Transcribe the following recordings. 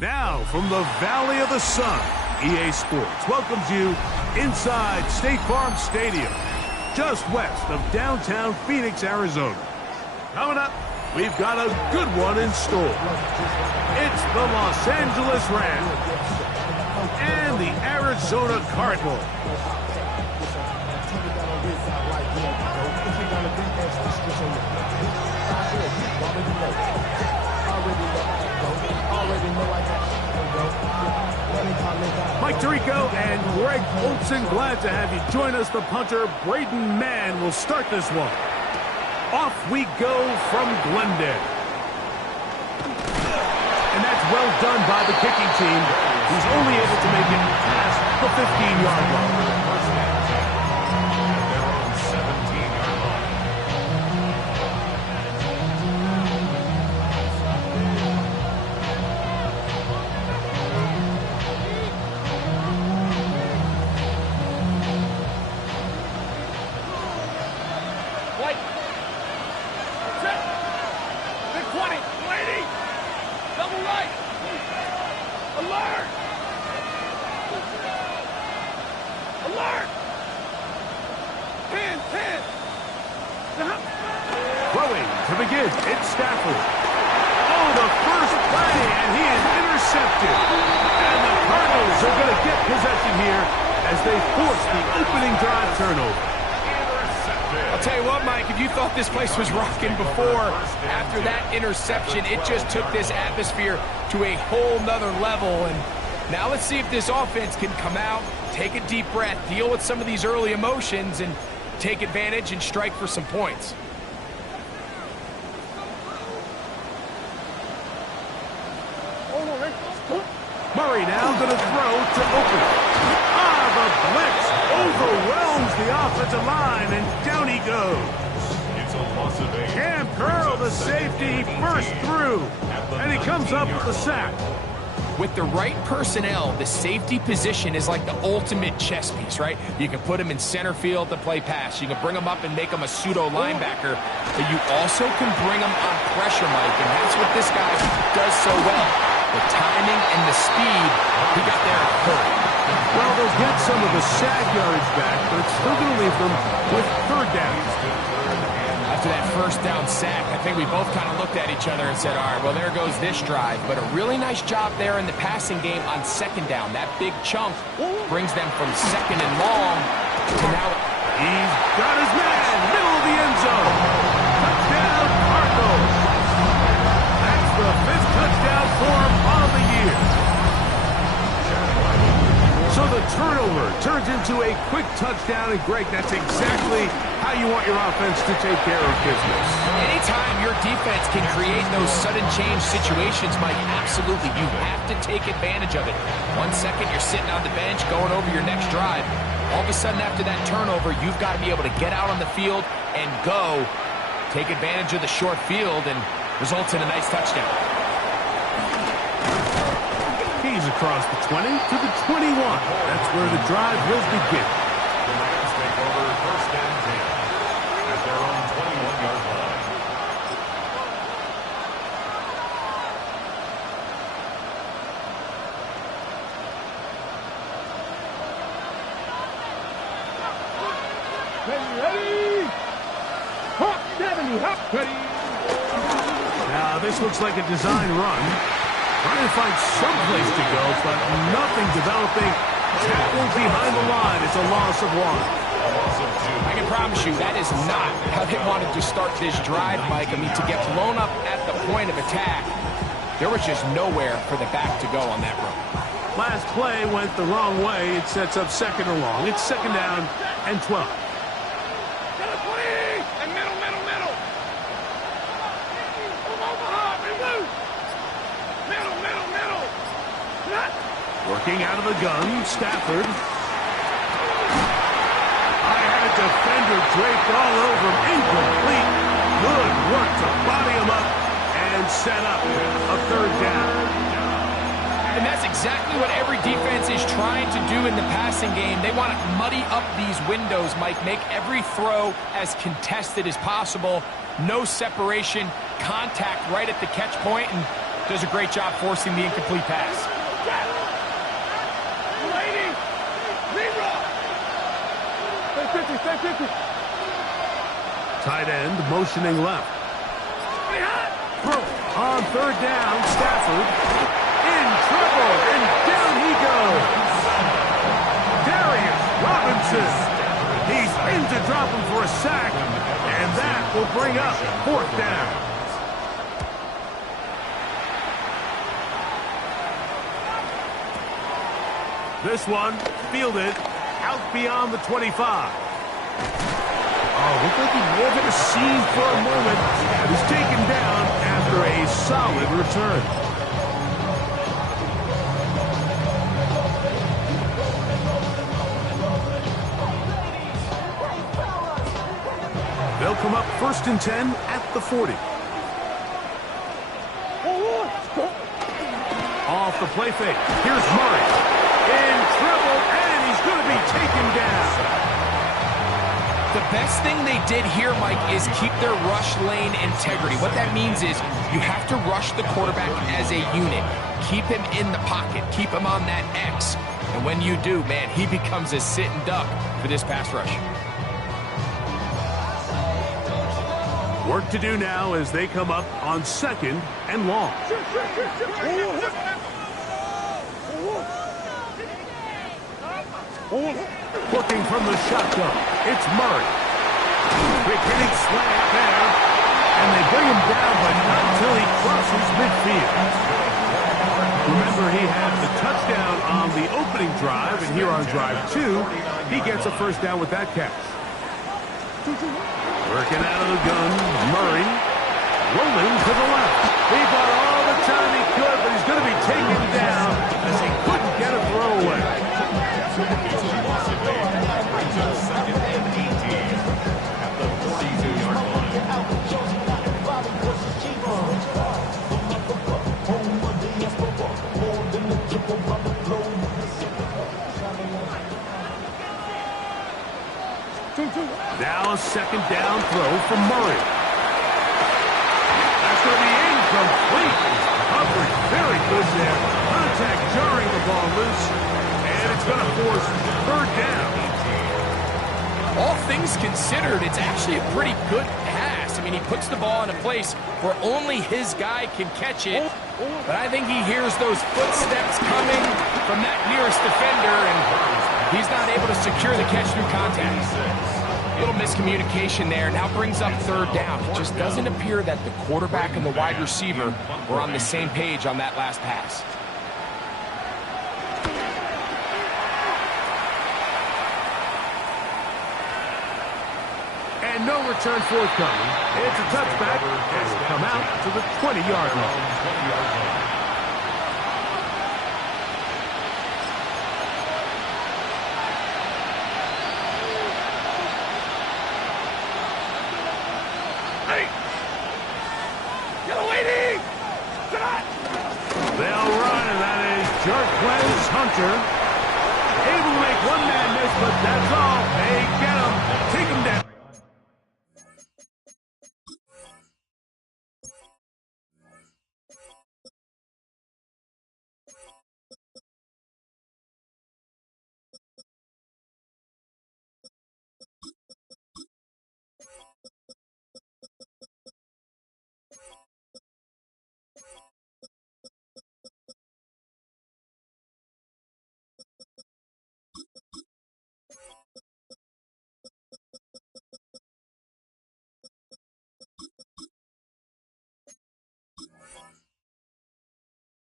Now, from the Valley of the Sun, EA Sports welcomes you inside State Farm Stadium, just west of downtown Phoenix, Arizona. Coming up, we've got a good one in store. It's the Los Angeles Rams and the Arizona Cardinals. Mike Tirico and Greg Olson, glad to have you join us. The punter, Braden Mann, will start this one. Off we go from Glendale. And that's well done by the kicking team, who's only able to make it past the 15-yard line. This place was rocking before. After that interception, it just took this atmosphere to a whole nother level. And now let's see if this offense can come out, take a deep breath, deal with some of these early emotions, and take advantage and strike for some points. Murray now going to throw to open. The blitz overwhelms the offensive line, and down he goes. Cam Curl, the safety, burst through, and he comes up with the sack. With the right personnel, the safety position is like the ultimate chess piece, right? You can put him in center field to play pass. You can bring him up and make him a pseudo linebacker, but you also can bring him on pressure, Mike, and that's what this guy does so well. The timing and the speed, he got there in a hurry. Well, they'll get some of the sack yards back, but it's still going to leave them with third down. After that first down sack, I think we both kind of looked at each other and said, all right, well, there goes this drive. But a really nice job there in the passing game on second down. That big chunk brings them from second and long to now. He's got his man, middle of the end zone. Touchdown, Cardinals. That's the 5th touchdown for him on the year. So the turnover turns into a quick touchdown, and Greg, that's exactly how you want your offense to take care of business. Anytime your defense can create those sudden change situations, Mike, absolutely, you have to take advantage of it. 1 second, you're sitting on the bench, going over your next drive. All of a sudden, after that turnover, you've got to be able to get out on the field and go, take advantage of the short field, and results in a nice touchdown. He's across the 20 to the 21. That's where the drive will begin. The Rams take over first and 10 at their own 21-yard line. Ready? Hop, 70, hop, ready. Now, this looks like a design run. Trying to find some place to go, but nothing developing. Tackled behind the line. It's a loss of 1. I can promise you that is not how they wanted to start this drive, Mike. I mean, to get blown up at the point of attack, there was just nowhere for the back to go on that run. Last play went the wrong way. It sets up second and long. It's second down and 12. Working out of the gun, Stafford. I had a defender draped all over him. Incomplete. Good work to body him up and set up a third down. And that's exactly what every defense is trying to do in the passing game. They want to muddy up these windows, Mike, make every throw as contested as possible. No separation, contact right at the catch point, and does a great job forcing the incomplete pass. Tight end motioning left. On third down, Stafford in trouble, and down he goes. Darius Robinson. He's in to drop him for a sack, and that will bring up fourth down. This one fielded out beyond the 25. Oh, looked like he may have hit a seam for a moment. He's taken down after a solid return. They'll come up 1st and 10 at the 40. Off the play fake. Here's Murray. In trouble, and he's going to be taken down. The best thing they did here, Mike, is keep their rush lane integrity. What that means is you have to rush the quarterback as a unit. Keep him in the pocket. Keep him on that X. And when you do, man, he becomes a sitting duck for this pass rush. Work to do now as they come up on 2nd and long. Looking from the shotgun, it's Murray. Quick hitting slant there, and they bring him down, but not until he crosses midfield. Remember, he had the touchdown on the opening drive, and here on drive 2, he gets a first down with that catch. Working out of the gun, Murray, rolling to the left. He got all the time he could, but he's going to be taken down as he couldn't get a throw away. Now a 2nd down throw from Murray. That's going to be incomplete. Coverage very good there. Contact jarring the ball loose. And it's going to force 3rd down. All things considered, it's actually a pretty good pass. I mean, he puts the ball in a place where only his guy can catch it. But I think he hears those footsteps coming from that nearest defender, and he's not able to secure the catch through contact. A little miscommunication there. Now brings up 3rd down. It just doesn't appear that the quarterback and the wide receiver were on the same page on that last pass. And no return forthcoming. It's a touchback as they come out to the 20-yard line. They'll run, and that is Jarquez Hunter. Able to make one man miss, but that's all. They get him. Take him down.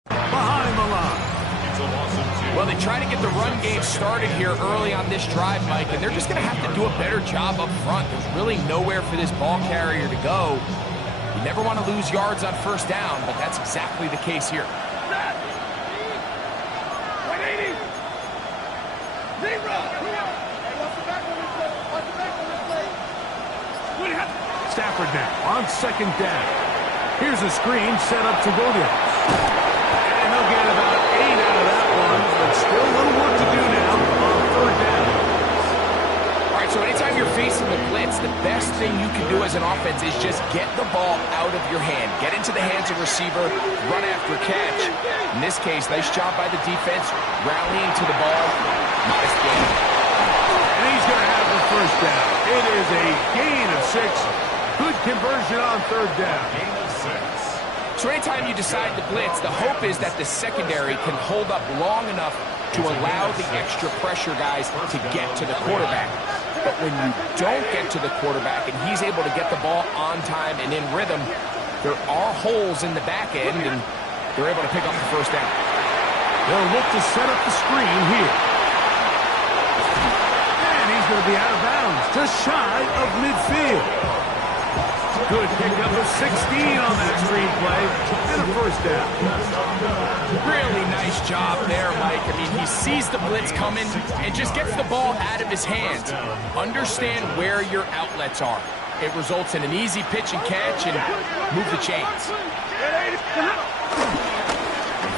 Behind the line. Well, they try to get the run game started here early on this drive, Mike, and they're just going to have to do a better job up front. There's really nowhere for this ball carrier to go. You never want to lose yards on 1st down, but that's exactly the case here. Stafford now on second down. Here's a screen set up to Williams. And they'll get about 8 out of that one, but still a little work to do now on third down. All right, so anytime you're facing the blitz, the best thing you can do as an offense is just get the ball out of your hand. Get into the hands of receiver, run after catch. In this case, nice job by the defense, rallying to the ball. Modest gain. And he's going to have the first down. It is a gain of 6. Good conversion on third down. Gain of 6. So anytime you decide to blitz, the hope is that the secondary can hold up long enough to allow the extra pressure guys to get to the quarterback. But when you don't get to the quarterback and he's able to get the ball on time and in rhythm, there are holes in the back end, and they're able to pick up the first down. They'll look to set up the screen here. And he's going to be out of bounds, just shy of midfield. Good pickup of 16 on that screen play, and a first down. Really nice job there, Mike. I mean, he sees the blitz coming and just gets the ball out of his hands. Understand where your outlets are. It results in an easy pitch and catch and move the chains.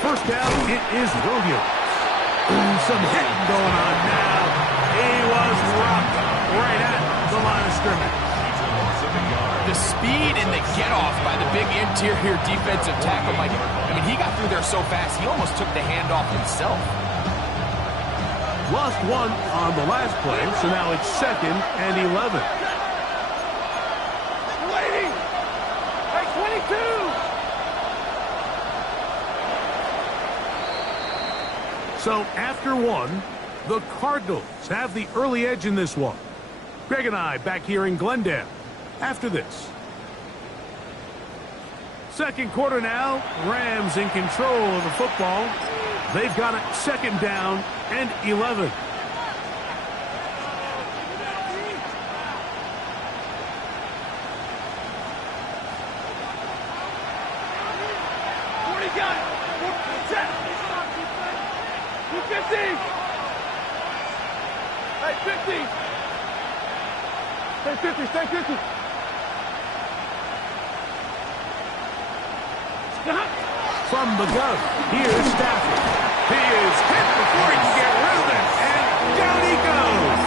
First down, it is Williams. Some hitting going on now. He was rocked right at the line of scrimmage. The speed and the get-off by the big interior defensive tackle, Mike. I mean, he got through there so fast, he almost took the handoff himself. Lost one on the last play, so now it's 2nd and 11. Waiting! Right, 22! So after one, the Cardinals have the early edge in this one. Greg and I back here in Glendale after this. Second quarter now, Rams in control of the football. They've got it 2nd down and 11. Stay 50. From the gun, here's Stafford. He is hit before he can get rid of it, and down he goes.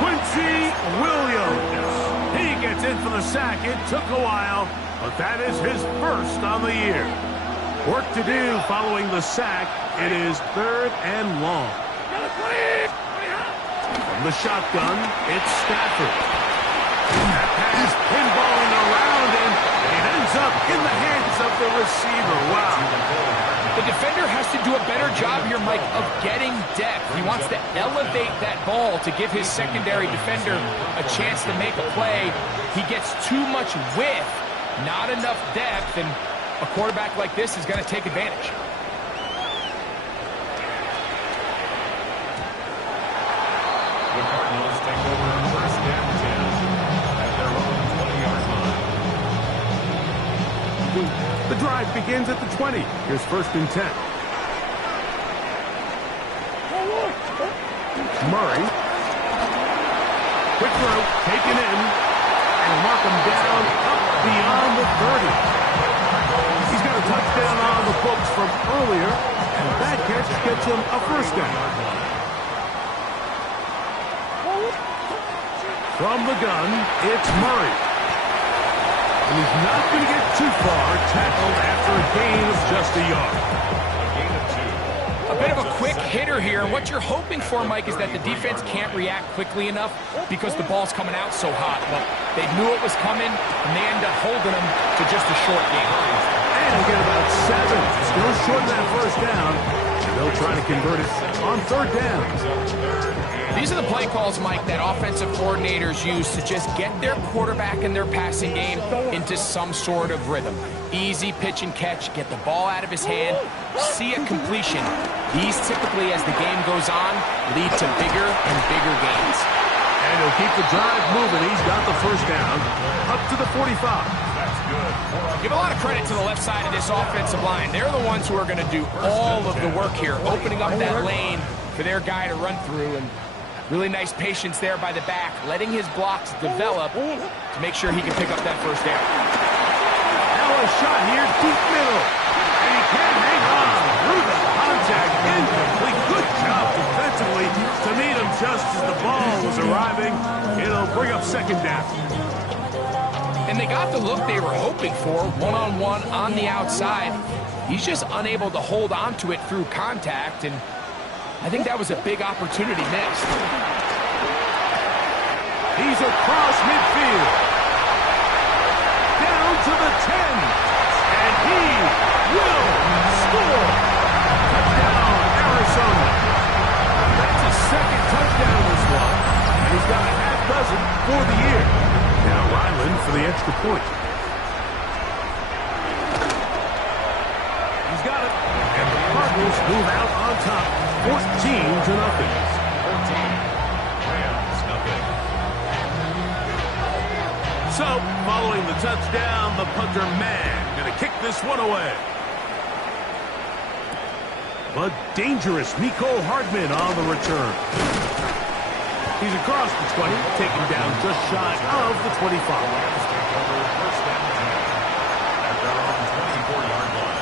Quincy Williams. He gets in for the sack. It took a while, but that is his first on the year. Work to do following the sack. It is 3rd and long. From the shotgun, it's Stafford. That pass pinballing around, and it ends up in the hands of the receiver. Wow. The defender has to do a better job here, Mike, of getting depth. He wants to elevate that ball to give his secondary defender a chance to make a play. He gets too much width, not enough depth, and a quarterback like this is going to take advantage. The Cardinals take over 1st and 10 at their own 20-yard line. The drive begins at the 20. Here's 1st and 10. Murray. Quick throw, taken in, and mark him down up beyond the 30. He's got a touchdown on the books from earlier, and that catch gets him a first down. From the gun, it's Murray. And he's not going to get too far, tackled after a gain of just a yard. A gain of 2. A bit of a quick hitter here. What you're hoping for, Mike, is that the defense can't react quickly enough because the ball's coming out so hot. Well, they knew it was coming, and they end up holding them to just a short gain. And they'll get about 7. Still short of that first down. And they'll try to convert it on 3rd down. These are the play calls, Mike, that offensive coordinators use to just get their quarterback and their passing game into some sort of rhythm. Easy pitch and catch, get the ball out of his hand, see a completion. These typically, as the game goes on, lead to bigger and bigger gains. And he'll keep the drive moving. He's got the first down up to the 45. That's good. Give a lot of credit to the left side of this offensive line. They're the ones who are going to do all of the work here, opening up that lane for their guy to run through. And Really nice patience there by the back, letting his blocks develop to make sure he can pick up that first down. Now a shot here, deep middle. And he can't hang on through the contact. Incomplete. Good job defensively to meet him just as the ball was arriving. It'll bring up second down. And they got the look they were hoping for, one-on-one on the outside. He's just unable to hold on to it through contact, and I think that was a big opportunity missed. He's across midfield. Down to the 10. And he will score. Touchdown, Arizona. That's his second touchdown this one. And he's got a half dozen for the year. Now Ryland for the extra point. He's got it. And the Cardinals move out on top, 14-0. 14. Rams, nothing. So, following the touchdown, the punter man going to kick this one away. But dangerous Mecole Hardman on the return. He's across the 20, taken down just shy of the 25. Rams take over first down 10 at their own 24-yard line.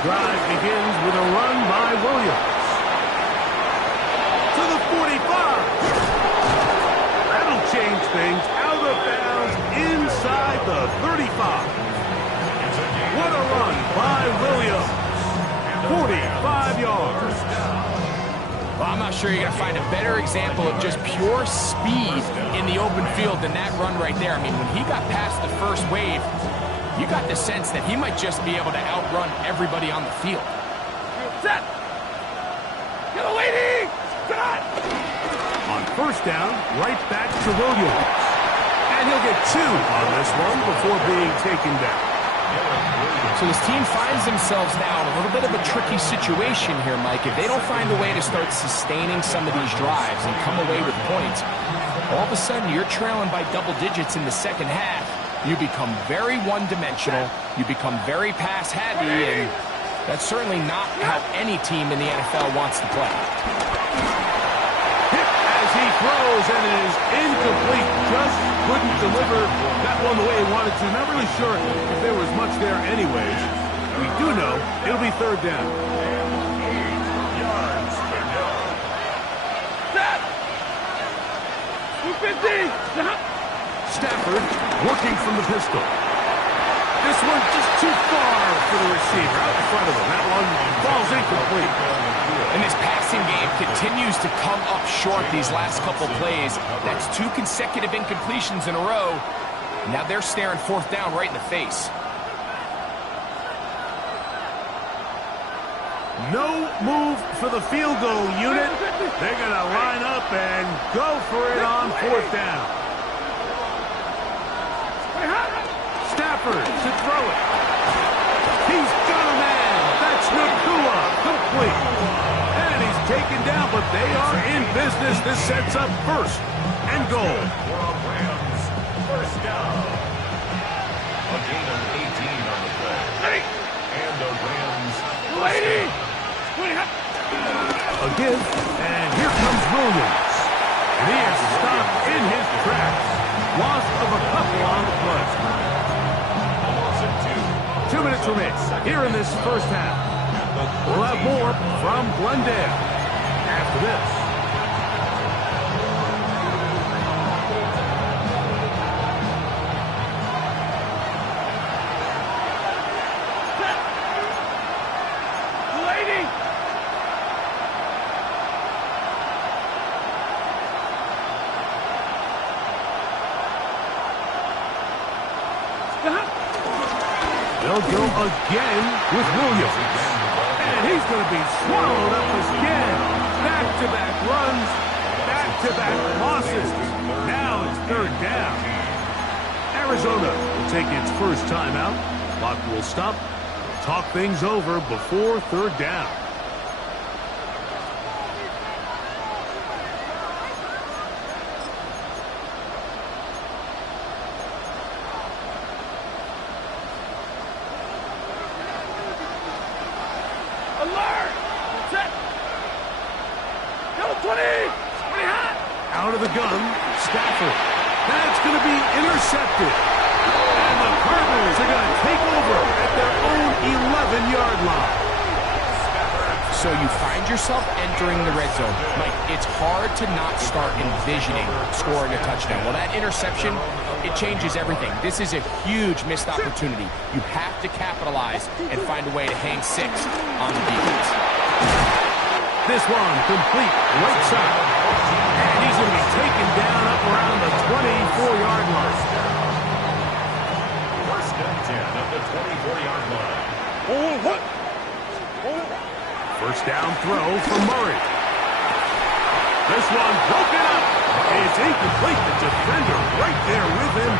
Drive begins with a run by Williams. To the 45. That'll change things. Out of bounds inside the 35. What a run by Williams. 45 yards. Well, I'm not sure you're going to find a better example of just pure speed in the open field than that run right there. I mean, when he got past the first wave, you got the sense that he might just be able to outrun everybody on the field. Set! Get a lady! Set! On first down, right back to Williams. And he'll get 2 on this one before being taken down. So this team finds themselves now in a little bit of a tricky situation here, Mike. If they don't find a way to start sustaining some of these drives and come away with points, all of a sudden you're trailing by double digits in the second half. You become very one-dimensional, you become very pass-heavy, and that's certainly not how any team in the NFL wants to play. Hit as he throws, and it is incomplete. Just couldn't deliver that one the way he wanted to. Not really sure if there was much there anyways. We do know it'll be third down. Set! 250! Stafford working from the pistol. This one just too far for the receiver. Out in front of him. That one falls incomplete. And this passing game continues to come up short these last couple plays. That's 2 consecutive incompletions in a row. Now they're staring fourth down right in the face. No move for the field goal unit. They're going to line up and go for it on fourth down. Stafford to throw it. He's got a man. That's Nakua. Complete. And he's taken down, but they are in business. This sets up first and goal. Rams, first down. A gain of 18 on the play. And the Rams. Lady! A give, and here comes Williams. And he is stopped in his tracks. Loss of a couple on the play. 2 minutes remain here in this first half. We'll have more from Glendale after this. Lady! They'll go again with Williams. And he's going to be swallowed up again. Back-to-back runs, back-to-back losses. Now it's third down. Arizona will take its first timeout. Clock will stop. Talk things over before third down. 20 hot. Out of the gun, Stafford. That's going to be intercepted. And the Cardinals are going to take over at their own 11-yard line. So you find yourself entering the red zone. Mike, it's hard to not start envisioning scoring a touchdown. Well, that interception, it changes everything. This is a huge missed opportunity. You have to capitalize and find a way to hang 6 on the defense. This one complete right side. And he's going to be taken down up around the 24-yard line. First and 10 at the 24-yard line. First down throw for Murray. This one broken up. It's incomplete. The defender right there with him.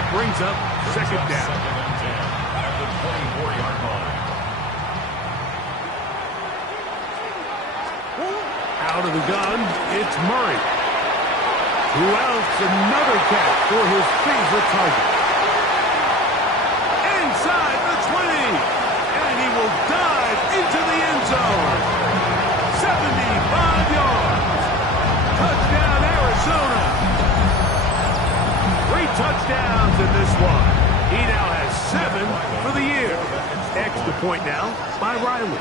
It brings up second down. Second and 10 at the 24-yard line. Out of the gun, it's Murray. Who else? Another catch for his favorite target. Inside the 20. And he will dive into the end zone. 75 yards. Touchdown, Arizona. 3 touchdowns in this one. He now has 7 for the year. Extra point now by Riley.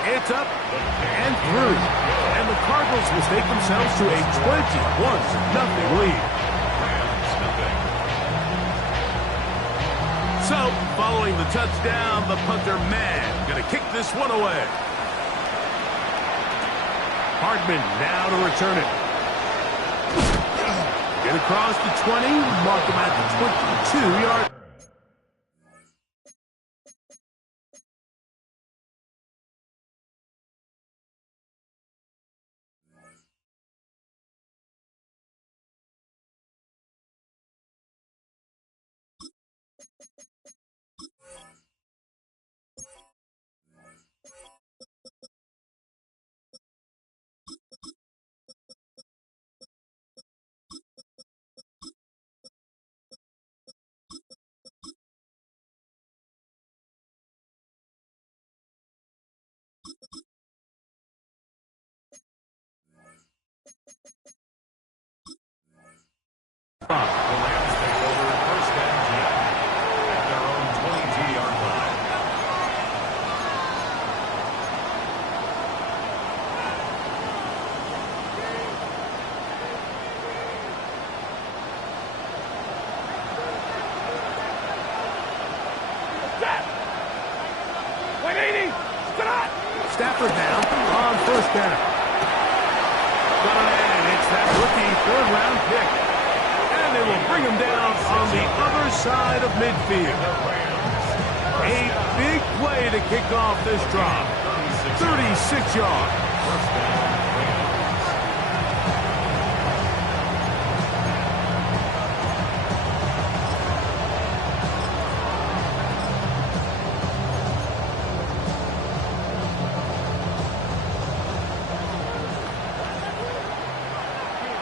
It's up and through. And the Cardinals will take themselves to a 21-0 lead. So, following the touchdown, the punter man going to kick this one away. Hardman now to return it. Get across the 20, mark him at the 22-yard. The Rams take over first and 10 at their own 22-yard line. Set. 180. Stop. Stafford now on first down. And it's that rookie third-round pick. And they will bring him down on the other side of midfield. A big play to kick off this drive. 36 yards. First down, Rams.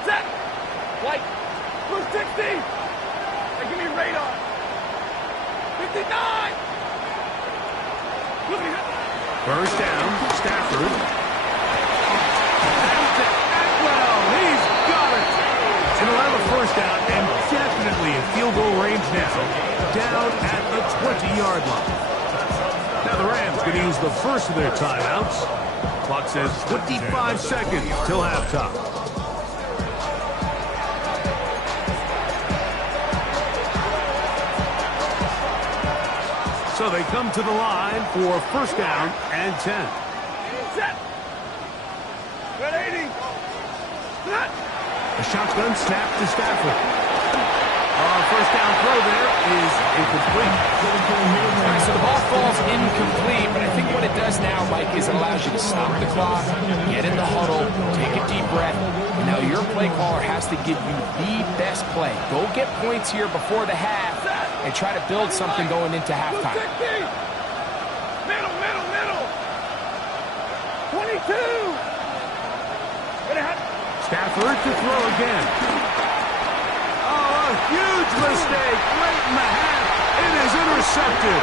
Set. White. Blue 60. Hey, give me radar. 59. Look at that. First down, Stafford. And to Atwell, he's got it. And he'll have a first down and definitely in field goal range now, down at the 20-yard line. Now the Rams going to use the first of their timeouts. Clock says 25 seconds till halftime. So they come to the line for first down and 10. Set. 180. Set. A shotgun snap to Stafford. First down throw there is incomplete. All right, so the ball falls incomplete, but I think what it does now, Mike, is it allows you to stop the clock, get in the huddle, take a deep breath. Now your play caller has to give you the best play. Go get points here before the half and try to build something going into halftime. Middle. 22. Stafford to throw again. Huge mistake right in the half. It is intercepted.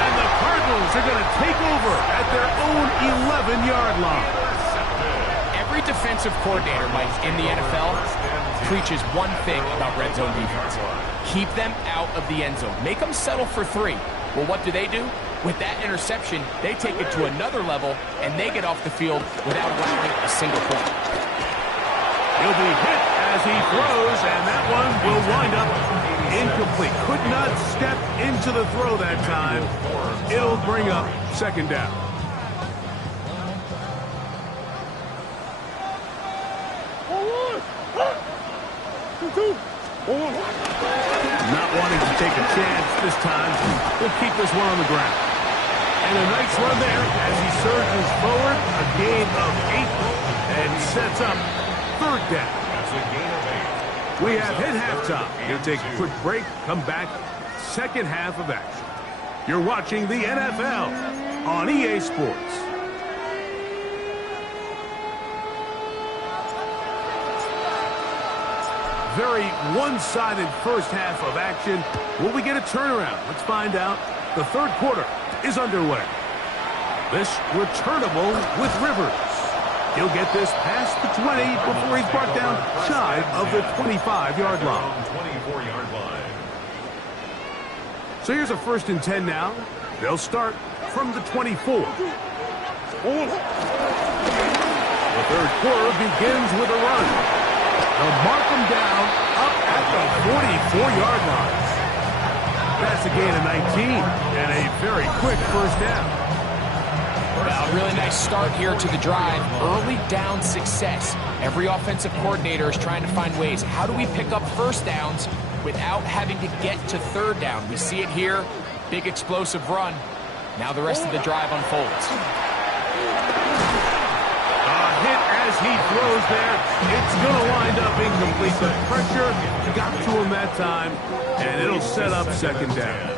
And the Cardinals Cardinals are going to take over at their own 11-yard line. Every defensive coordinator, Mike, in the NFL preaches one thing about red zone defense. Keep them out of the end zone. Make them settle for 3. Well, what do? With that interception, they take it to another level, and they get off the field without allowing a single point. He'll be hit as he throws, and that one will wind up incomplete. Could not step into the throw that time. It'll bring up second down. Not wanting to take a chance this time. We'll keep this one on the ground. And a nice run there as he surges forward. A gain of 8 and sets up third down. That's a gain of 8. We have hit halftime. We'll take a quick break. Come back. Second half of action. You're watching the NFL on EA Sports. Very one-sided first half of action. Will we get a turnaround? Let's find out. The third quarter is underway. This returnable with Rivers. He'll get this past the 20 before he's brought down shy of the 25-yard line. 24-yard line. So here's a 1st and 10 now. They'll start from the 24. The third quarter begins with a run. They'll mark them down up at the 44-yard line. That's a gain of 19 and a very quick first down. Well, a really nice start here to the drive. Early down success. Every offensive coordinator is trying to find ways. How do we pick up first downs without having to get to third down? We see it here. Big explosive run. Now the rest of the drive unfolds. Hit as he throws there. It's going to wind up incomplete. The pressure got to him that time, and it'll set up second down.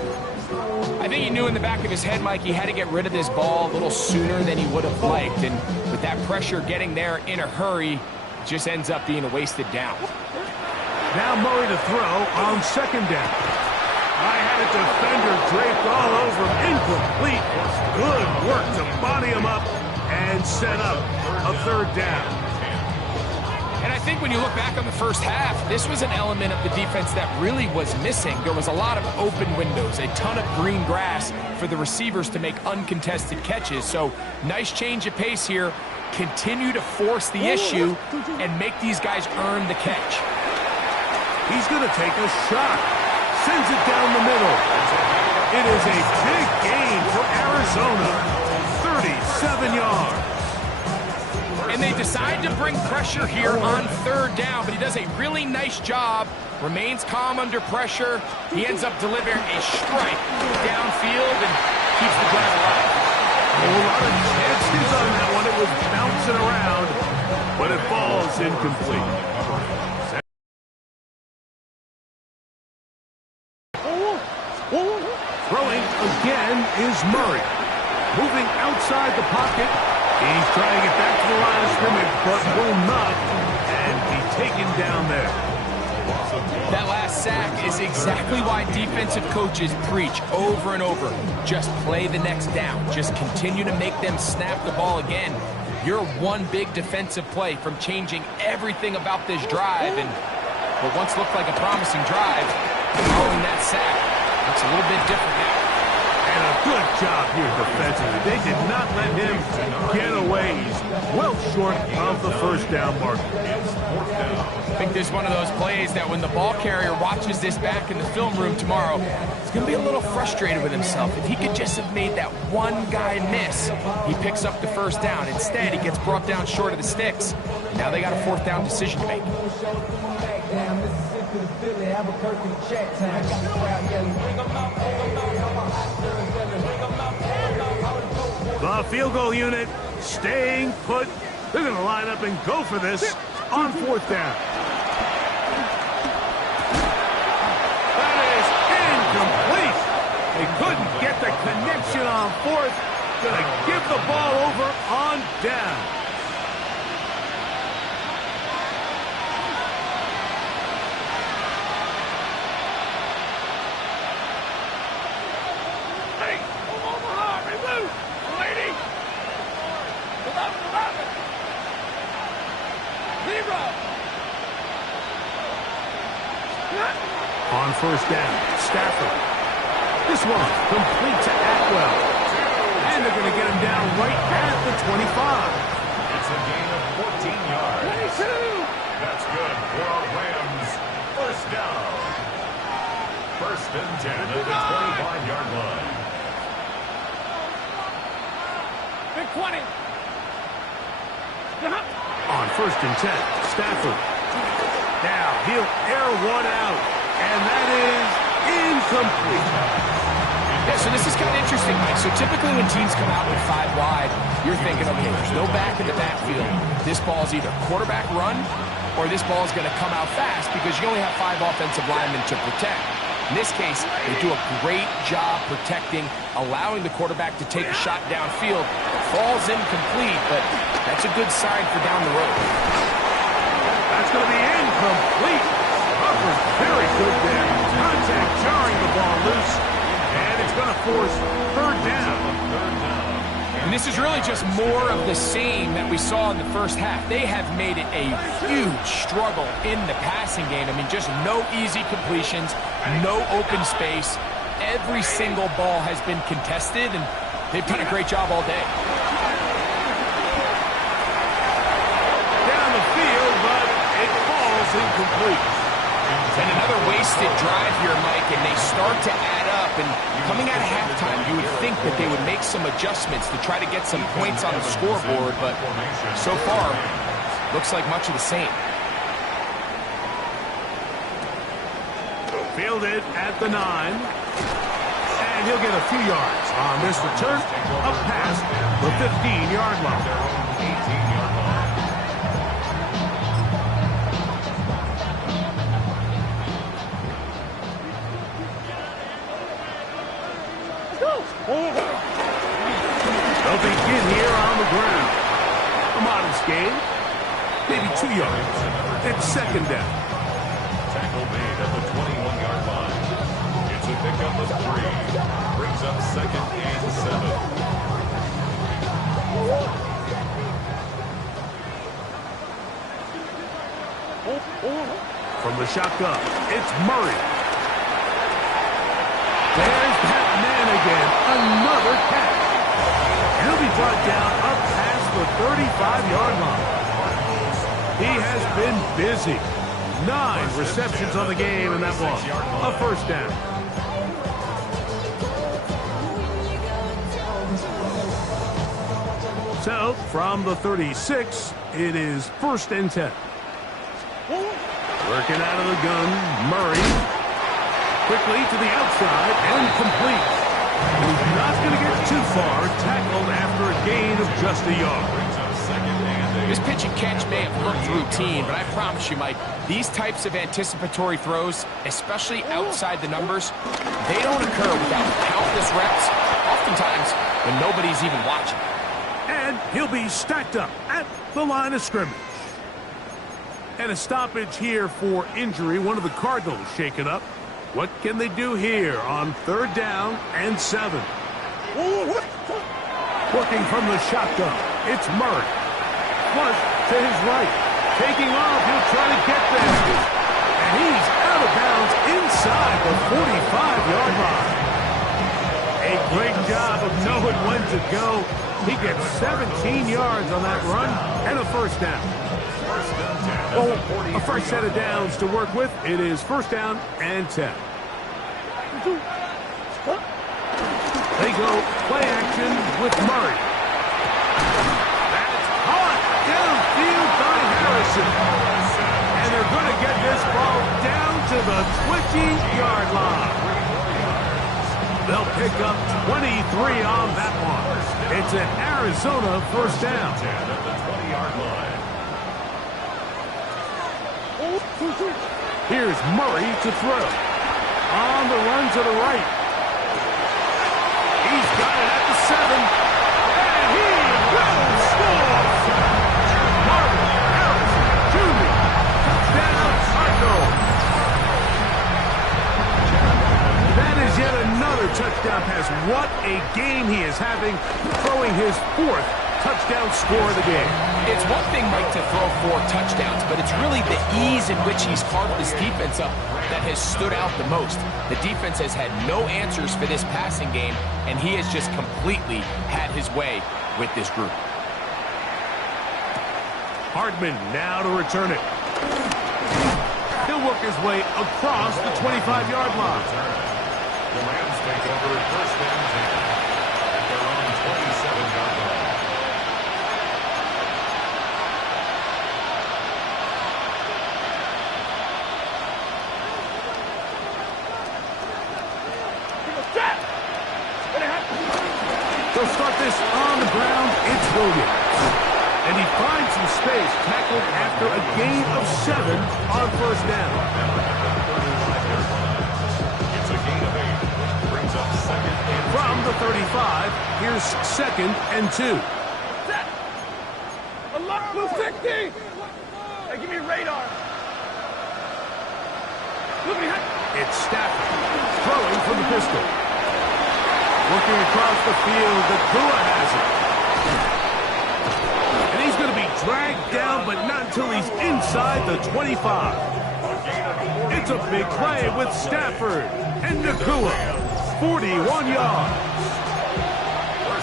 I think he knew in the back of his head, Mike, he had to get rid of this ball a little sooner than he would have liked. And with that pressure getting there in a hurry, it just ends up being a wasted down. Now Murray to throw on second down. I had a defender draped all over him. Incomplete. Good work to body him up and set up a third down. And I think when you look back on the first half, this was an element of the defense that really was missing. There was a lot of open windows, a ton of green grass for the receivers to make uncontested catches. So nice change of pace here. Continue to force the issue and make these guys earn the catch. He's going to take a shot. Sends it down the middle. It is a big gain for Arizona. 37 yards. And they decide to bring pressure here on third down, but he does a really nice job. Remains calm under pressure. He ends up delivering a strike downfield and keeps the drive alive. A lot of chances on that one. It was bouncing around, but it falls incomplete. Throwing again is Murray. Moving outside the pocket. He's trying to get back to the line of scrimmage, but will not, and be taken down there. That last sack is exactly why defensive coaches preach over and over. Just play the next down. Just continue to make them snap the ball again. You're one big defensive play from changing everything about this drive, and what once looked like a promising drive, following that sack, looks a little bit different now. And a good job here defensively. They did not let him get away. He's well short of the first down mark. I think this is one of those plays that when the ball carrier watches this back in the film room tomorrow, he's going to be a little frustrated with himself. If he could just have made that one guy miss, he picks up the first down. Instead, he gets brought down short of the sticks. Now they got a fourth down decision to make. The field goal unit staying put. They're going to line up and go for this on fourth down. That is incomplete. They couldn't get the connection on fourth. Going to give the ball over on down. first down. Stafford. This one complete to Atwell. And they're going to get him down right at the 25. It's a gain of 14 yards. 22. That's good for our Rams. First down. First and 10 at the 25-yard line. Big 20. On first and 10, Stafford. Now he'll air one out, and that is incomplete. Yeah, so this is kind of interesting, Mike. So typically when teams come out with 5 wide, you're thinking, okay, there's no back in the backfield. This ball is either quarterback run or this ball is going to come out fast because you only have 5 offensive linemen to protect. In this case, they do a great job protecting, allowing the quarterback to take a shot downfield. Falls incomplete, but that's a good sign for down the road. That's going to be incomplete. Butler's very good there. Contact jarring the ball loose, and it's going to force third down. And this is really just more of the same that we saw in the first half. They have made it a huge struggle in the passing game. I mean, just no easy completions, no open space. Every single ball has been contested, and they've done a great job all day. Down the field, but it falls incomplete. And another wasted drive here, Mike, and they start to add up. And coming out of halftime, you would think that they would make some adjustments to try to get some points on the scoreboard, but so far, looks like much of the same. Fielded at the 9. And he'll get a few yards on this return. Up past the 15-yard line. 18-yard line. They'll begin here on the ground. A modest gain. Maybe 2 yards. It's second down. Tackle made at the 21-yard line. It's a pickup of 3. Brings up second and 7. From the shotgun, it's Murray. There's that man again. Another catch. And he'll be brought down up past the 35-yard line. He has been busy. 9 receptions on the game, and that one, a first down. So, from the 36, it is first and 10. Working out of the gun, Murray. Quickly to the outside, and complete. He's not going to get too far, tackled after a gain of just a yard. This pitch and catch may have looked routine, but I promise you, Mike, these types of anticipatory throws, especially outside the numbers, they don't occur without countless reps, oftentimes when nobody's even watching. And he'll be stacked up at the line of scrimmage. And a stoppage here for injury. One of the Cardinals shaken up. What can they do here on third down and 7? Working from the shotgun, it's Murray. Flush to his right. Taking off, he'll try to get there. And he's out of bounds inside the 45-yard line. A great job of knowing when to go. He gets 17 yards on that run and a first down. Well, a fresh set of downs to work with. It is first down and 10. They go play action with Murray. That's hot downfield by Harrison. And they're going to get this ball down to the 20-yard line. They'll pick up 23 on that one. It's an Arizona first down. Here's Murray to throw. On the run to the right. He's got it at the 7. And he will score! Marvin Harrison Jr. Touchdown Cardinals. That is yet another touchdown pass. What a game he is having, throwing his 4th touchdown score of the game. It's one thing, Mike, to throw 4 touchdowns, but it's really the ease in which he's carved this defense up that has stood out the most. The defense has had no answers for this passing game, and he has just completely had his way with this group. Hardman now to return it. He'll work his way across the 25-yard line. The Rams take over first and 10 at their own 27-yard line. They'll start this on the ground. It's Williams. And he finds some space, tackled after a gain of 7 on first down. It's a gain of 8. Brings up second and From the 35, here's second and 2. Set. Blue 60. Hey, give me radar. Look at me. It's Stafford throwing from the pistol. Looking across the field, the Tua has it. And he's going to be dragged down, but not until he's inside the 25. It's a big play with Stafford and Nakua, 41 yards.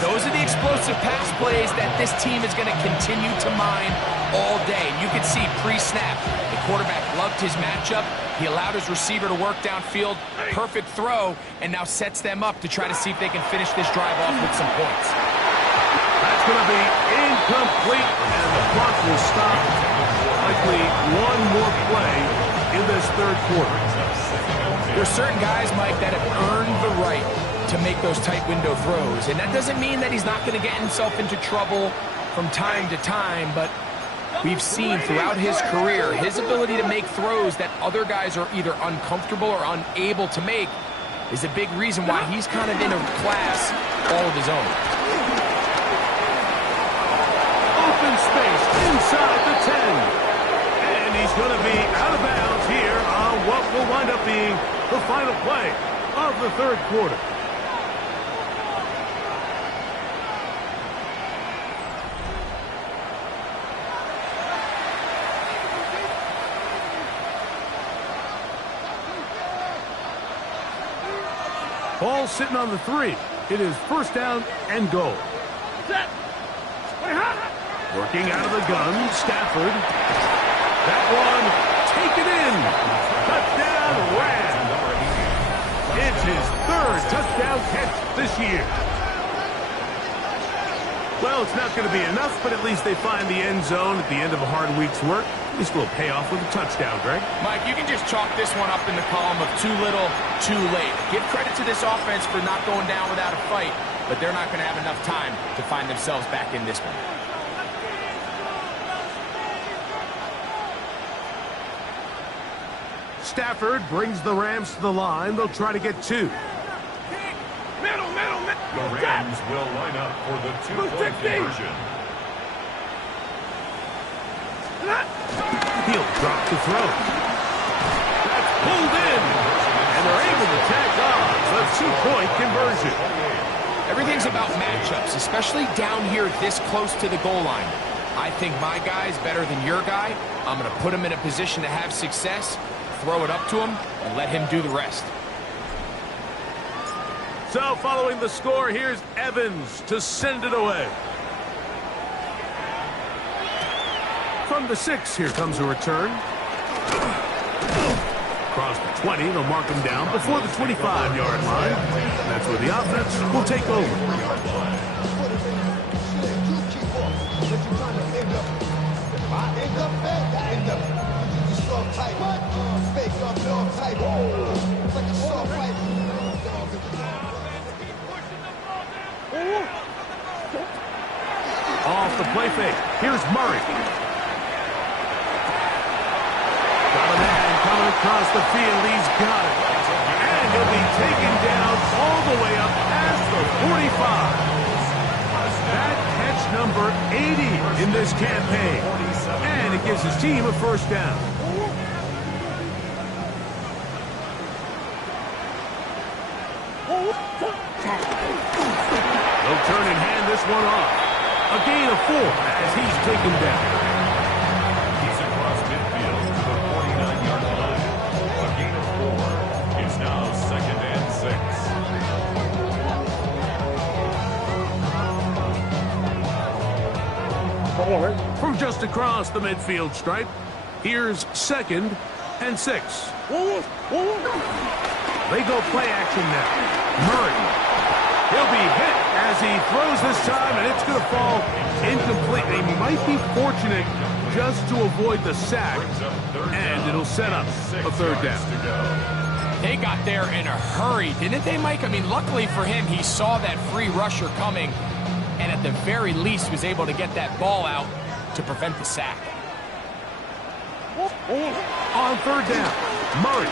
Those are the explosive pass plays that this team is going to continue to mine all day. You can see pre-snap, the quarterback loved his matchup. He allowed his receiver to work downfield, perfect throw, and now sets them up to try to see if they can finish this drive off with some points. That's going to be incomplete, and the clock will stop. Likely one more play in this third quarter. There's certain guys, Mike, that have earned the right to make those tight window throws, and that doesn't mean that he's not going to get himself into trouble from time to time, but we've seen throughout his career his ability to make throws that other guys are either uncomfortable or unable to make is a big reason why he's kind of in a class all of his own. Open space inside the 10. And he's going to be out of bounds here on what will wind up being the final play of the third quarter. Ball sitting on the 3. It is first down and goal. Set. Working out of the gun, Stafford. That one taken in. Touchdown, Rams. It's his third touchdown catch this year. Well, it's not going to be enough, but at least they find the end zone at the end of a hard week's work. This will pay off with a touchdown, Greg. Mike, you can just chalk this one up in the column of too little, too late. Give credit to this offense for not going down without a fight, but they're not going to have enough time to find themselves back in this one. Stafford brings the Rams to the line. They'll try to get 2. Middle. the Rams will line up for the two-point conversion. He'll drop the throw. That's pulled in. And they're able to tack on the two-point conversion. Everything's about matchups, especially down here this close to the goal line. I think my guy's better than your guy. I'm going to put him in a position to have success, throw it up to him, and let him do the rest. So following the score, here's Evans to send it away. From the 6, here comes a return. Across the 20, they'll mark him down before the 25-yard line. That's where the offense will take over. Off the play fake. Here's Murray. Got a man coming across the field. He's got it. And he'll be taken down all the way up past the 45. That catch number 80 in this campaign. And it gives his team a first down. They'll turn and hand this one off. A gain of 4 as he's taken down. He's across midfield to the 49-yard line. A gain of 4. It's now 2nd and 6. From just across the midfield stripe, here's 2nd and 6. They go play action now. Murray. He'll be hit as he throws this time, and it's going to fall incomplete. They might be fortunate just to avoid the sack, and it'll set up a 3rd down. They got there in a hurry, didn't they, Mike? I mean, luckily for him, he saw that free rusher coming, and at the very least was able to get that ball out to prevent the sack. On 3rd down, Murray.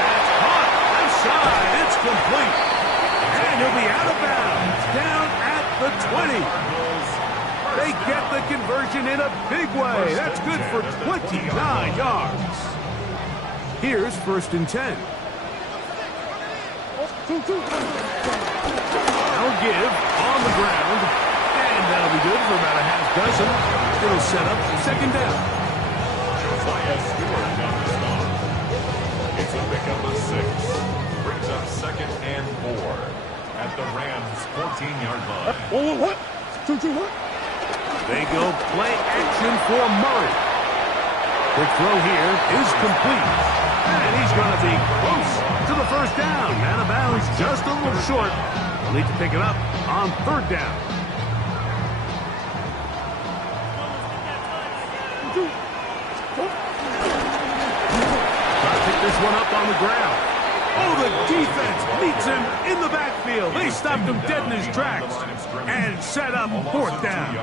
That's caught. Left side. It's complete. And he'll be out of bounds. Down at the 20. They get the conversion in a big way. That's good for 29 yards. Here's 1st and 10. They'll give on the ground. And that'll be good for about a half dozen. It'll set up 2nd down. Josiah Stewart on the stop. It's a pickup of 6. Brings up 2nd and 4 at the Rams' 14-yard line. They go play action for Murray. Quick throw here is complete. And he's going to be close to the 1st down. Out of bounds just a little short. They'll need to pick it up on 3rd down. Pick this one up on the ground. Oh, the defense meets him in the backfield. They stopped him dead in his tracks and set up 4th down.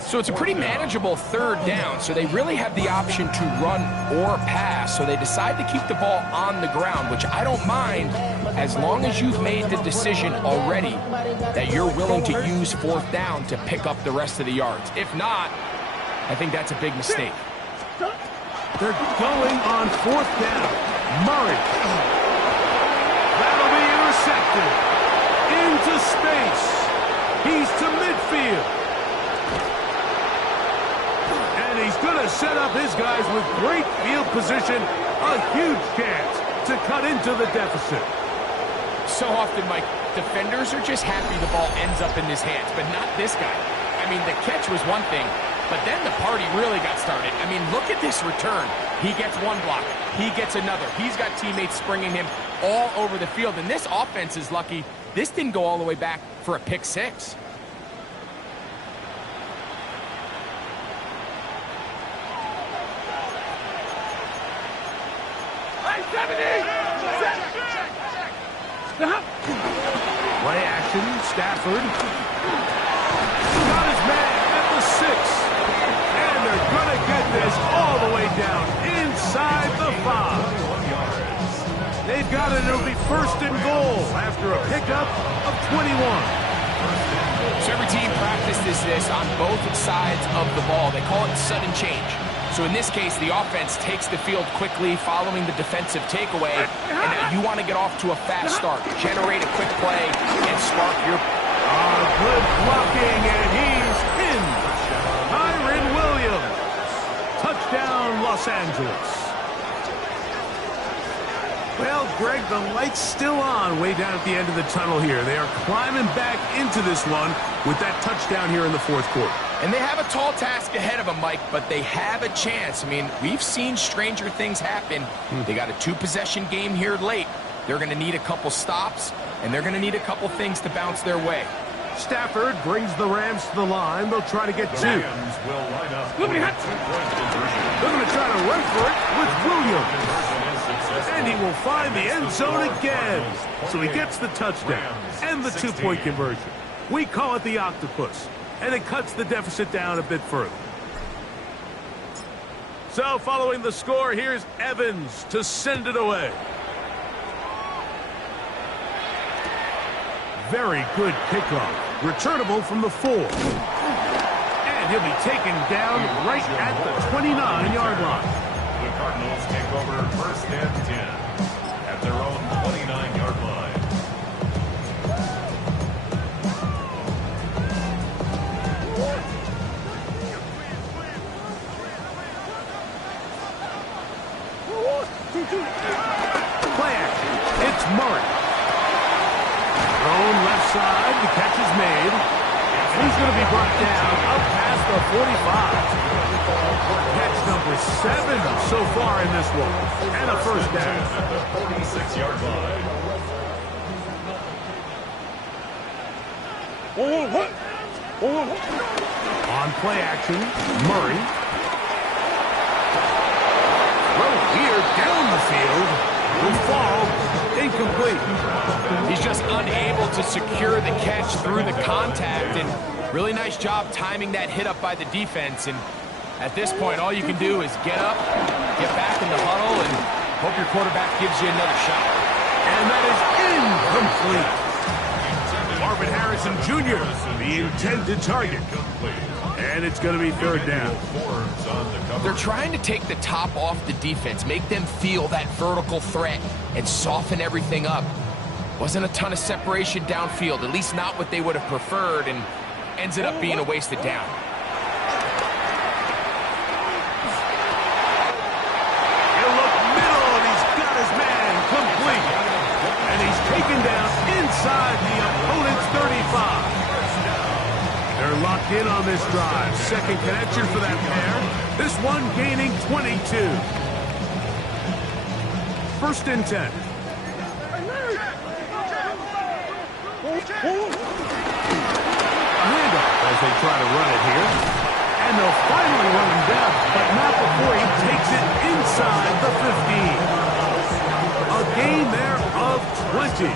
So it's a pretty manageable 3rd down, so they really have the option to run or pass, so they decide to keep the ball on the ground, which I don't mind as long as you've made the decision already that you're willing to use 4th down to pick up the rest of the yards. If not, I think that's a big mistake. They're going on 4th down. Murray. That'll be intercepted. Into space. He's to midfield. And he's going to set up his guys with great field position. A huge chance to cut into the deficit. So often, Mike, defenders are just happy the ball ends up in his hands, but not this guy. I mean, the catch was one thing, but then the party really got started. I mean, look at this return. He gets one block. He gets another. He's got teammates springing him all over the field. And this offense is lucky. This didn't go all the way back for a pick 6. Play action, Stafford. Got his man at the 6. And they're going to get this all the way down inside the 5. They've got it. It'll be 1st and goal after a pickup of 21. So every team practices this on both sides of the ball. They call it sudden change. So in this case, the offense takes the field quickly following the defensive takeaway, and now you want to get off to a fast start, generate a quick play, and spark your... Good blocking, and he's in. Kyron Williams. Touchdown, Los Angeles. Well, Greg, the light's still on way down at the end of the tunnel here. They are climbing back into this one with that touchdown here in the 4th quarter. And they have a tall task ahead of them, Mike, but they have a chance. I mean, we've seen stranger things happen. They got a 2-possession game here late. They're going to need a couple stops, and they're going to need a couple things to bounce their way. Stafford brings the Rams to the line. They'll try to get 2. They're going to try to run for it with Williams. And he will find the end zone again. So he gets the touchdown and the 2-point conversion. We call it the octopus. And it cuts the deficit down a bit further. So following the score, here's Evans to send it away. Very good kickoff. Returnable from the 4. And he'll be taken down right at the 29-yard line. The Cardinals take over 1st and 10 at their own 29-yard line. side. The catch is made. And he's going to be brought down up past the 45. Catch number 7 so far in this one. And a first down. At the 46-yard line. On play action, Murray. Throw here down the field. Will fall. Incomplete. He's just unable to secure the catch through the contact, and really nice job timing that hit up by the defense. And at this point, all you can do is get up, get back in the huddle, and hope your quarterback gives you another shot. And that is incomplete. Marvin Harrison Jr., the intended target. And it's going to be third down. They're trying to take the top off the defense, make them feel that vertical threat, and soften everything up. Wasn't a ton of separation downfield, at least not what they would have preferred, and ends up being a wasted down. He'll look middle, and he's got his man complete. And he's taken down inside the opponent's 35. They're locked in on this drive. Second connection for that pair. This one gaining 22. First and 10. A handoff as they try to run it here. And they'll finally run him down, but not before he takes it inside the 15. A gain there of 20.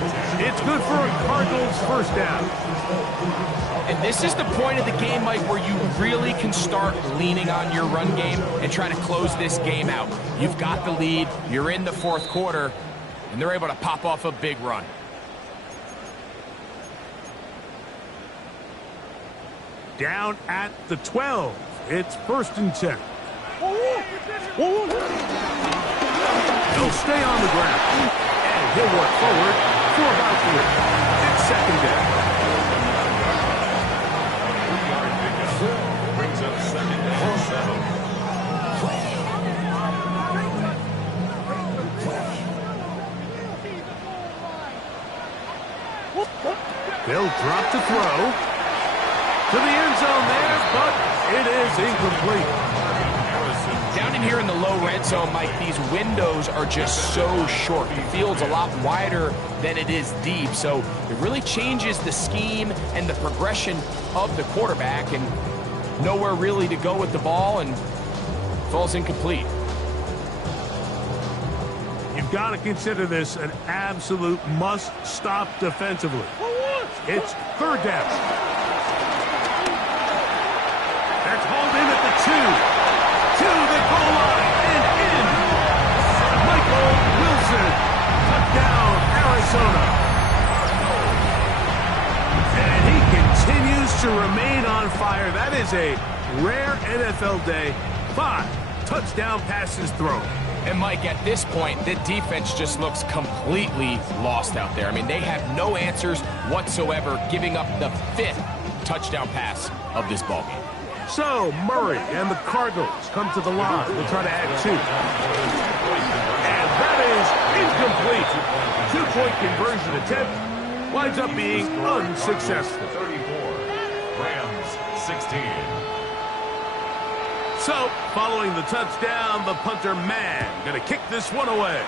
It's good for a Cardinals first down. And this is the point of the game, Mike, where you really can start leaning on your run game and try to close this game out. You've got the lead, you're in the fourth quarter, and they're able to pop off a big run. Down at the 12. It's first and 10. He'll stay on the ground. And he'll work forward for about 3. It's second down. Brings up second and 7. They'll drop to throw. To the end zone there, but it is incomplete. Down in here in the low red zone, Mike, these windows are just so short. The field's a lot wider than it is deep, so it really changes the scheme and the progression of the quarterback, and nowhere really to go with the ball, and falls incomplete. You've got to consider this an absolute must-stop defensively. It's third down. They're called in at the 2. To the goal line and in. Michael Wilson. Touchdown, Arizona. And he continues to remain on fire. That is a rare NFL day. 5 touchdown passes thrown. And Mike, at this point, the defense just looks completely lost out there. I mean, they have no answers whatsoever, giving up the 5th touchdown pass of this ballgame. So, Murray and the Cardinals come to the line. They'll try to add 2. And that is incomplete. 2-point conversion attempt winds up being unsuccessful. 34. Rams 16. So, following the touchdown, the punter man going to kick this one away.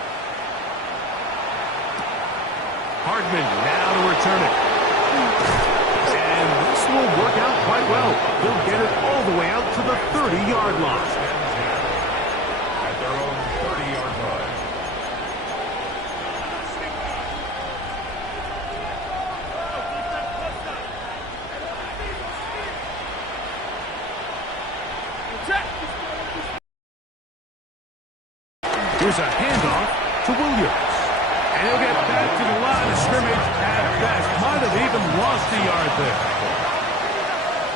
Hardman now to return it. And this will work out quite well. He'll get it all the way out to the 30-yard line. At their own 30-yard line. Here's a handoff to Williams. And he'll get back to the line of scrimmage at best. Might have even lost a yard there.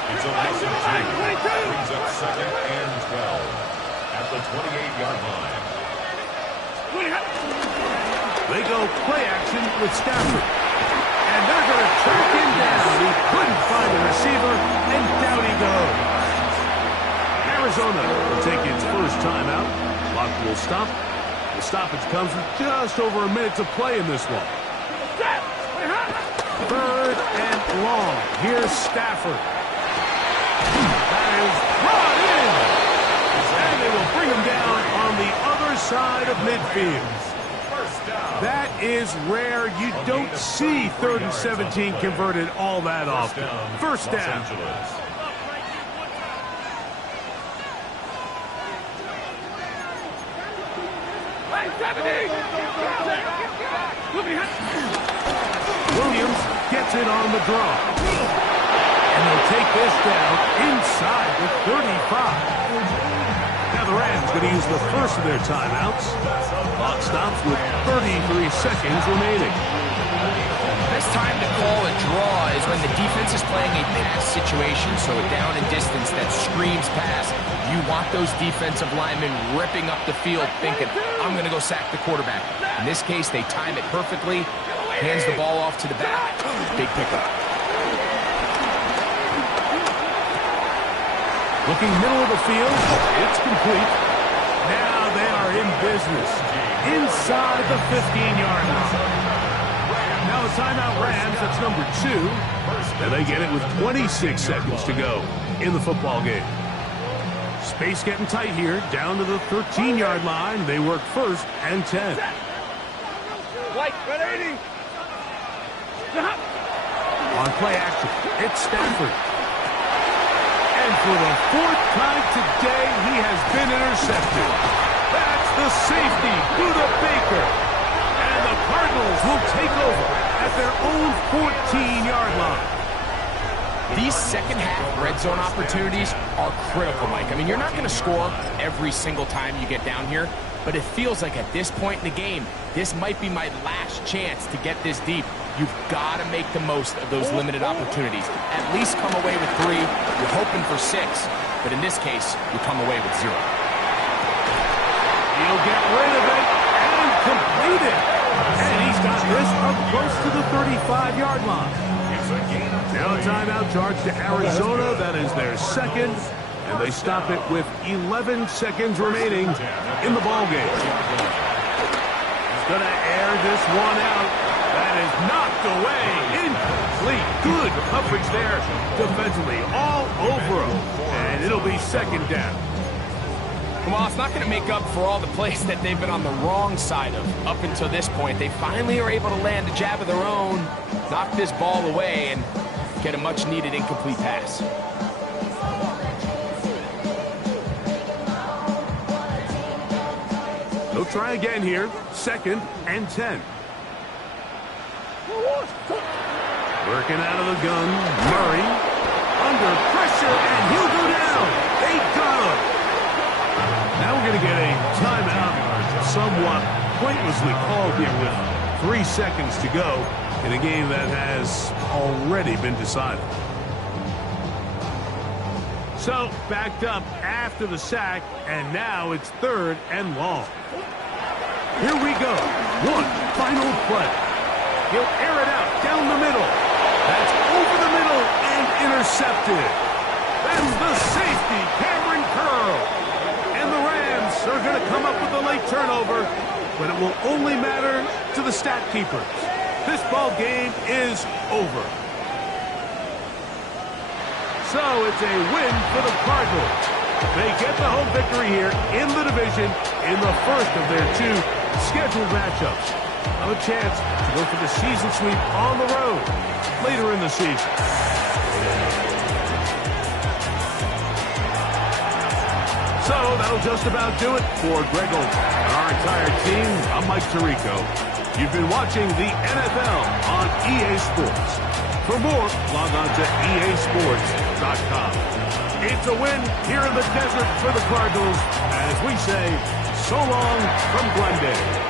It's a loss of 2. Brings up second and 12. At the 28-yard line. They go play action with Stafford. And they're going to track him down. He couldn't find a receiver, and down he goes. Arizona will take its first timeout. Clock will stop. The stoppage comes with just over a minute to play in this one. 3rd long. Here's Stafford. That is brought in. And they will bring him down on the other side of midfield. That is rare. You don't see 3rd and 17 converted all that often. First down. Williams gets it on the draw. And they'll take this down inside the 35. Now the Rams going to use the first of their timeouts. Clock stops with 33 seconds remaining. Best time to call a draw is when the defense is playing a pass situation, so a down and distance that screams pass. You want those defensive linemen ripping up the field thinking, I'm going to go sack the quarterback. In this case, they time it perfectly, hands the ball off to the back. Big pickup. Looking middle of the field, it's complete. Now they are in business inside the 15-yard line. Now a timeout Rams, that's number 2. And they get it with 26 seconds to go in the football game. Space getting tight here, down to the 13-yard line. They work 1st and 10. White, 180. On play action, it's Stafford. And for the 4th time today, he has been intercepted. That's the safety, Buda Baker. And the Cardinals will take over at their own 14-yard line. These second-half red zone opportunities are critical, Mike. I mean, you're not going to score every single time you get down here, but it feels like at this point in the game, this might be my last chance to get this deep. You've got to make the most of those limited opportunities. At least come away with 3. You're hoping for 6, but in this case, you come away with 0. He'll get rid of it and complete it. And he's got this up close to the 35-yard line. Now a timeout charge to Arizona. That is their 2nd. And they stop it with 11 seconds remaining in the ballgame. He's going to air this one out. That is knocked away. Incomplete. Good coverage there defensively. All over him. And it'll be 2nd down. Well, it's not going to make up for all the plays that they've been on the wrong side of up until this point. They finally are able to land a jab of their own, knock this ball away, and get a much-needed incomplete pass. They'll try again here. 2nd and 10. Working out of the gun. Murray under pressure, and he'll go down. They got him. Now we're going to get a timeout, somewhat pointlessly called here with 3 seconds to go in a game that has already been decided. So, backed up after the sack, and now it's 3rd and long. Here we go. One final play. He'll air it out down the middle. That's over the middle and intercepted. That's the safety, Cameron Curl. And the Rams are going to come up with a late turnover, but it will only matter to the stat keepers. This ball game is over. So it's a win for the Cardinals. They get the home victory here in the division in the first of their 2 scheduled matchups. Have a chance to go for the season sweep on the road later in the season. So that'll just about do it for Greg Olson and our entire team. I'm Mike Tirico. You've been watching the NFL on EA Sports. For more, log on to easports.com. It's a win here in the desert for the Cardinals as we say so long from Glendale.